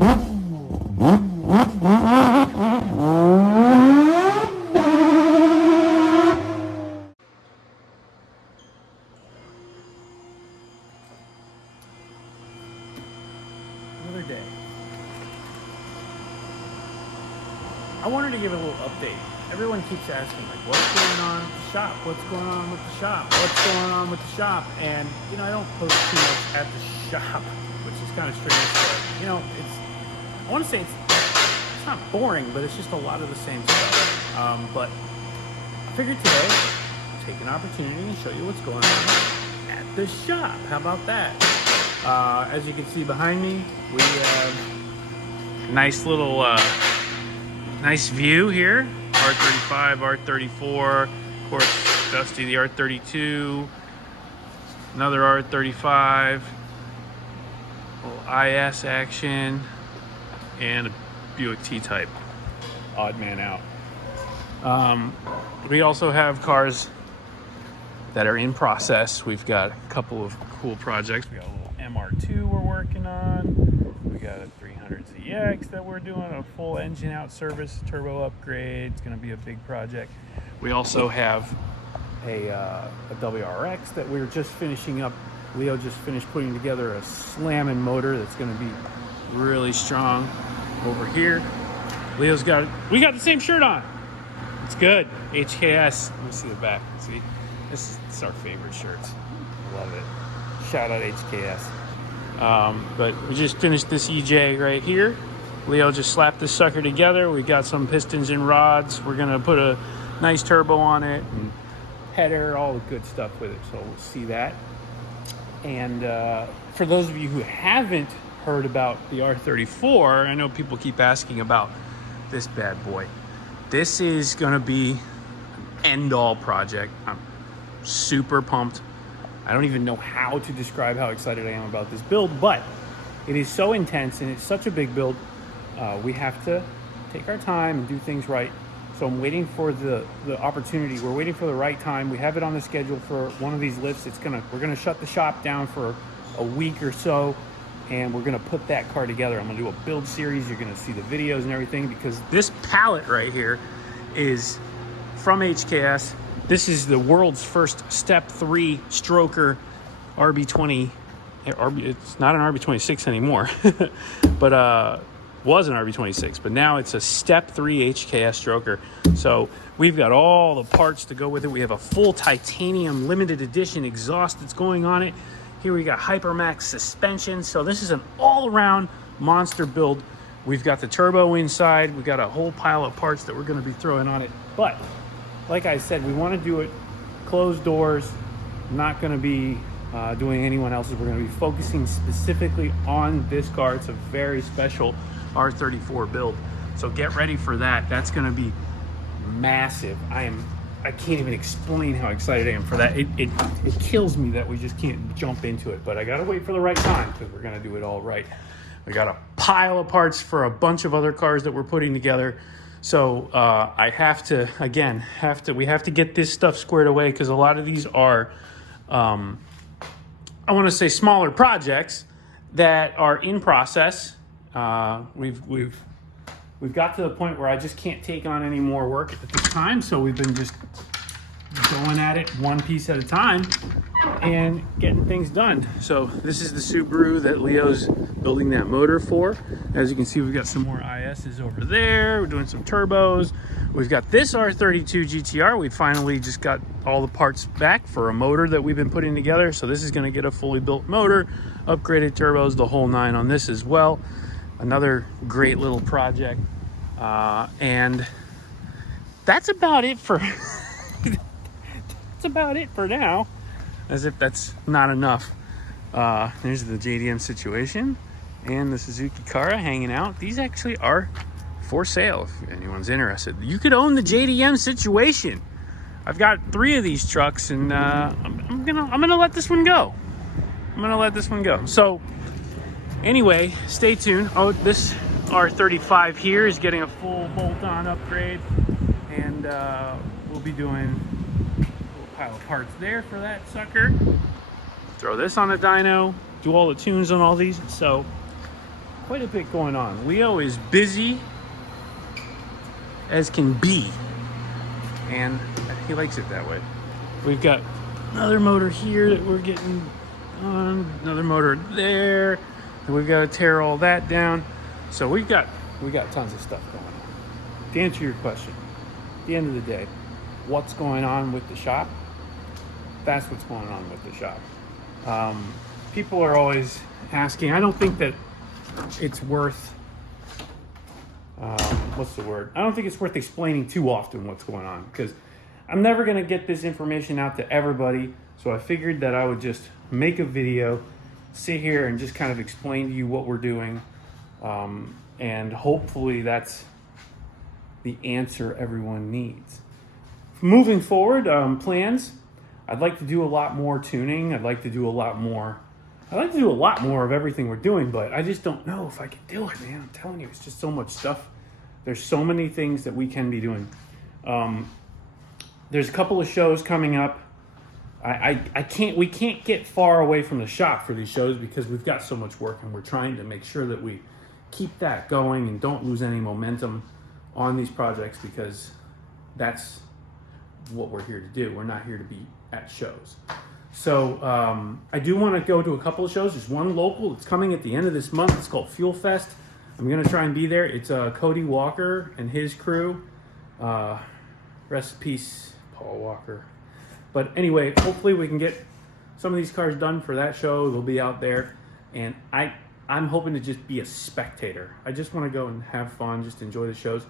Another day. I wanted to give a little update. Everyone keeps asking, like, what's going on with the shop? What's going on with the shop? What's going on with the shop? And, I don't post too much at the shop, which is kind of strange, but, I want to say it's not boring, but it's just a lot of the same stuff. But I figured today, I'll take an opportunity and show you what's going on at the shop. How about that? As you can see behind me, we have a nice little, nice view here. R35, R34, of course, Dusty the R32, another R35, little IS action, and a Buick T-Type. Odd man out. We also have cars that are in process. We've got a couple of cool projects. We got a little MR2 we're working on. We got a 300ZX that we're doing a full engine out service, turbo upgrade. It's going to be a big project. We also have a WRX that we're just finishing up. Leo just finished putting together a slamming motor that's going to be really strong over here. We got the same shirt on. It's good. HKS. Let me see the back. See, this is our favorite shirts. Love it. Shout out HKS. But we just finished this EJ right here. Leo just slapped this sucker together. We got some pistons and rods. We're gonna put a nice turbo on it and header, all the good stuff with it. So we'll see that. And for those of you who haven't heard about the R34, I know people keep asking about this bad boy. This is gonna be an end-all project. I'm super pumped. I don't even know how to describe how excited I am about this build, but it is so intense and it's such a big build. We have to take our time and do things right. So I'm waiting for the opportunity. We're waiting for the right time. We have it on the schedule for one of these lifts. We're gonna shut the shop down for a week or so, and we're gonna put that car together. I'm gonna do a build series. You're gonna see the videos and everything, because this pallet right here is from HKS. This is the world's first Step 3 stroker RB20. It's not an RB26 anymore, but was an RB26, but now it's a Step 3 HKS stroker. So we've got all the parts to go with it. We have a full titanium limited edition exhaust that's going on it. Here we got Hypermax suspension. So this is an all-around monster build. We've got the turbo inside. We've got a whole pile of parts that we're going to be throwing on it. But like I said, we want to do it closed doors. Not going to be doing anyone else's. We're going to be focusing specifically on this car. It's a very special R34 build. So get ready for that. That's going to be massive. I can't even explain how excited I am for that. It kills me that we just can't jump into it, but I gotta wait for the right time because we're gonna do it all right. We got a pile of parts for a bunch of other cars that we're putting together. So I have to, again, we have to get this stuff squared away, because a lot of these are, I want to say, smaller projects that are in process. We've got to the point where I just can't take on any more work at this time, so we've been just going at it one piece at a time and getting things done. So this is the Subaru that Leo's building that motor for. As you can see, we've got some more ISs over there. We're doing some turbos. We've got this R32 GTR. We finally just got all the parts back for a motor that we've been putting together. So this is going to get a fully built motor, upgraded turbos, the whole nine on this as well. Another great little project, and that's about it for that's about it for now, as if that's not enough. There's the JDM situation and the Suzuki Kara hanging out. These actually are for sale if anyone's interested. You could own the JDM situation. I've got 3 of these trucks, and I'm gonna let this one go. So anyway, stay tuned. Oh, this R35 here is getting a full bolt-on upgrade, and we'll be doing a little pile of parts there for that sucker. Throw this on the dyno, do all the tunes on all these. So quite a bit going on. Leo is busy as can be, and he likes it that way. We've got another motor here that we're getting on, another motor there, and we've got to tear all that down. So we got tons of stuff going on. To answer your question, at the end of the day, what's going on with the shop? That's what's going on with the shop. People are always asking. I don't think that it's worth what's the word? I don't think it's worth explaining too often what's going on, because I'm never going to get this information out to everybody. So I figured that I would just make a video, sit here and just kind of explain to you what we're doing. And hopefully that's the answer everyone needs. Moving forward, plans. I'd like to do a lot more tuning. I'd like to do a lot more of everything we're doing, but I just don't know if I can do it, man. I'm telling you, it's just so much stuff. There's so many things that we can be doing. There's a couple of shows coming up. We can't get far away from the shop for these shows because we've got so much work, and we're trying to make sure that we keep that going and don't lose any momentum on these projects, because that's what we're here to do. We're not here to be at shows. So I do want to go to a couple of shows. There's one local. It's coming at the end of this month. It's called Fuel Fest. I'm going to try and be there. It's Cody Walker and his crew. Rest in peace, Paul Walker. But anyway, hopefully we can get some of these cars done for that show. They'll be out there. And I'm hoping to just be a spectator. I just want to go and have fun, just enjoy the shows.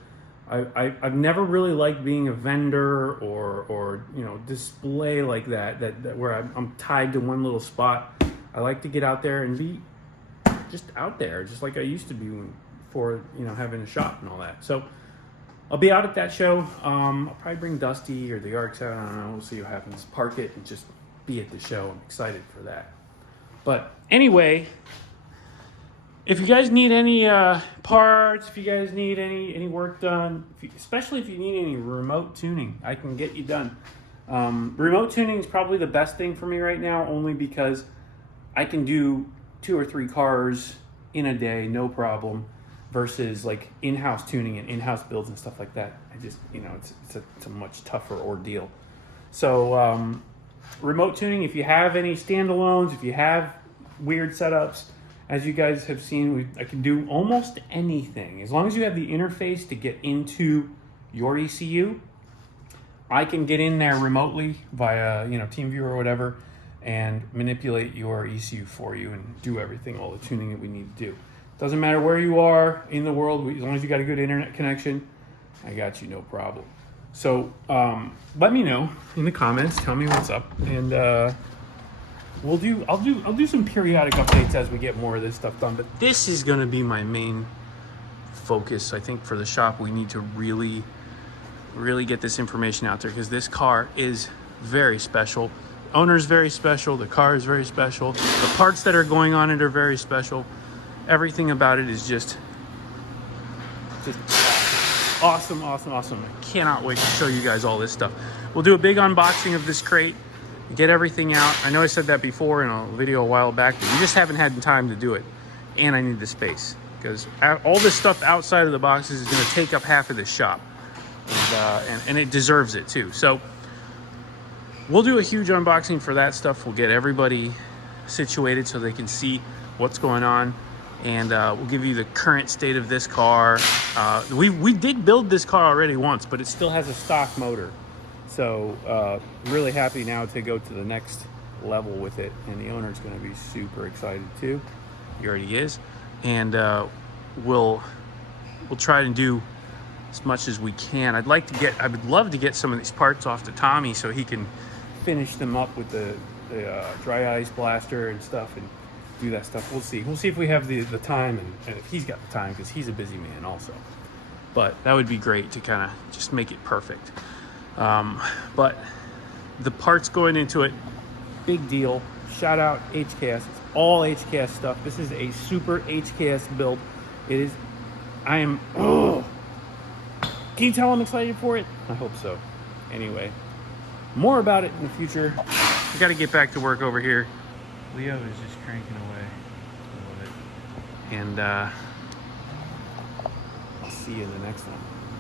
I've never really liked being a vendor or display like that where I'm tied to one little spot. I like to get out there and be just out there, just like I used to be before, having a shop and all that. So I'll be out at that show. I'll probably bring Dusty or the Arcs out. I don't know. We'll see what happens. Park it and just be at the show. I'm excited for that. But anyway, if you guys need any parts, if you guys need any work done, especially if you need any remote tuning, I can get you done. Remote tuning is probably the best thing for me right now, only because I can do 2 or 3 cars in a day, no problem, versus like in-house tuning and in-house builds and stuff like that. I just, it's a much tougher ordeal. So remote tuning, if you have any standalones, if you have weird setups, as you guys have seen, I can do almost anything. As long as you have the interface to get into your ECU, I can get in there remotely via TeamViewer or whatever and manipulate your ECU for you and do everything, all the tuning that we need to do. Doesn't matter where you are in the world, as long as you got a good internet connection, I got you, no problem. So let me know in the comments, tell me what's up, and I'll do some periodic updates as we get more of this stuff done. But this is going to be my main focus. I think for the shop, we need to really get this information out there, because this car is very special. The owner is very special. The car is very special. The parts that are going on it are very special. Everything about it is just awesome. I cannot wait to show you guys all this stuff. We'll do a big unboxing of this crate, get everything out. I know I said that before in a video a while back, but we just haven't had time to do it. And I need the space, because all this stuff outside of the boxes is going to take up half of this shop. And it deserves it too. So we'll do a huge unboxing for that stuff. We'll get everybody situated so they can see what's going on. And we'll give you the current state of this car. We did build this car already once, but it still has a stock motor. So really happy now to go to the next level with it. And the owner's going to be super excited too. He already is. And we'll try and do as much as we can. I would love to get some of these parts off to Tommy so he can finish them up with the dry ice blaster and stuff and do that stuff. We'll see if we have the time and if he's got the time, because he's a busy man also. But that would be great to kind of just make it perfect. But the parts going into it, big deal. Shout out HKS. It's all HKS stuff. This is a super HKS build. It is. Can you tell I'm excited for it? I hope so. Anyway, more about it in the future. We got to get back to work over here. Leo is just cranking away. I love it. And I'll see you in the next one.